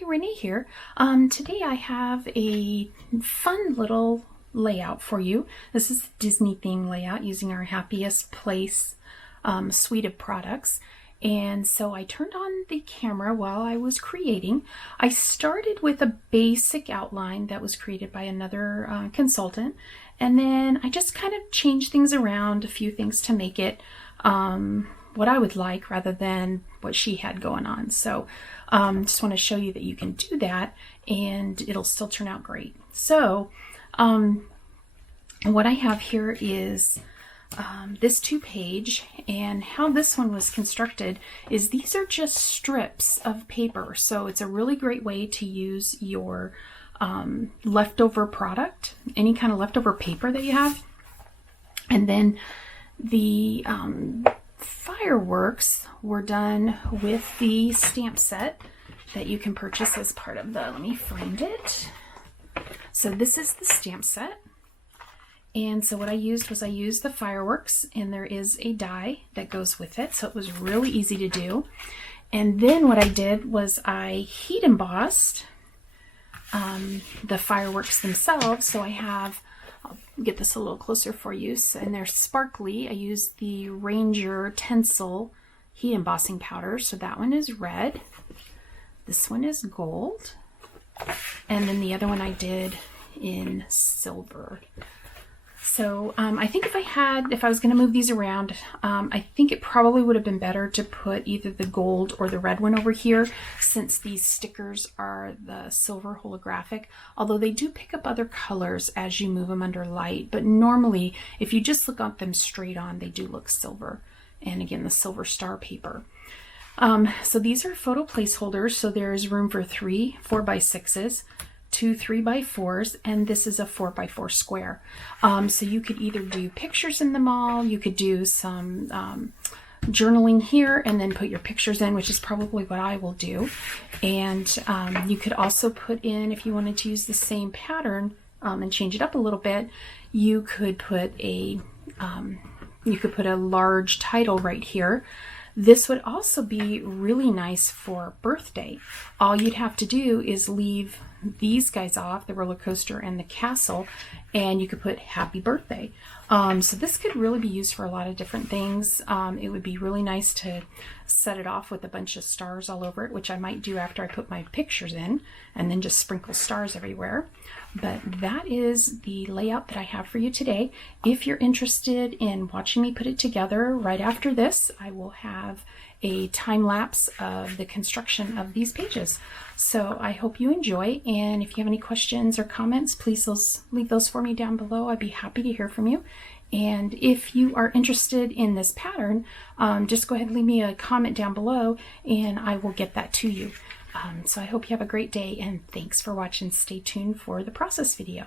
Hi, Renee here. Today I have a fun little layout for you. This is a Disney theme layout using our Happiest Place suite of products. And so I turned on the camera while I was creating. I started with a basic outline that was created by another consultant. And then I just kind of changed things around, a few things to make it what I would like rather than what she had going on. So just want to show you that you can do that and it'll still turn out great. So what I have here is this 2-page, and how this one was constructed is these are just strips of paper. So it's a really great way to use your leftover product, any kind of leftover paper that you have. And then the fireworks were done with the stamp set that you can purchase as part of the, let me find it. So this is the stamp set. And so what I used was I used the fireworks, and there is a die that goes with it. So it was really easy to do. And then what I did was I heat embossed the fireworks themselves. So I have, I'll get this a little closer for you. So, and they're sparkly. I used the Ranger Tencel heat embossing powder. So that one is red. This one is gold. And then the other one I did in silver. So I think if I was going to move these around, I think it probably would have been better to put either the gold or the red one over here, since these stickers are the silver holographic, although they do pick up other colors as you move them under light. But normally, if you just look at them straight on, they do look silver. And again, the silver star paper. So these are photo placeholders. So there's room for 3 4x6s. 2 3x4s, and this is a 4x4 square. So you could either do pictures in them all, you could do some journaling here and then put your pictures in, which is probably what I will do. And you could also put in, if you wanted to use the same pattern and change it up a little bit, you could put a large title right here. This would also be really nice for birthday. All you'd have to do is leave these guys off, the roller coaster and the castle, and you could put happy birthday. So this could really be used for a lot of different things. It would be really nice to set it off with a bunch of stars all over it, which I might do after I put my pictures in, and then just sprinkle stars everywhere. But that is the layout that I have for you today. If you're interested in watching me put it together right after this, I will have a time lapse of the construction of these pages. So I hope you enjoy, and if you have any questions or comments, please leave those for me down below. I'd be happy to hear from you. And if you are interested in this pattern, just go ahead and leave me a comment down below and I will get that to you. So I hope you have a great day, and thanks for watching. Stay tuned for the process video.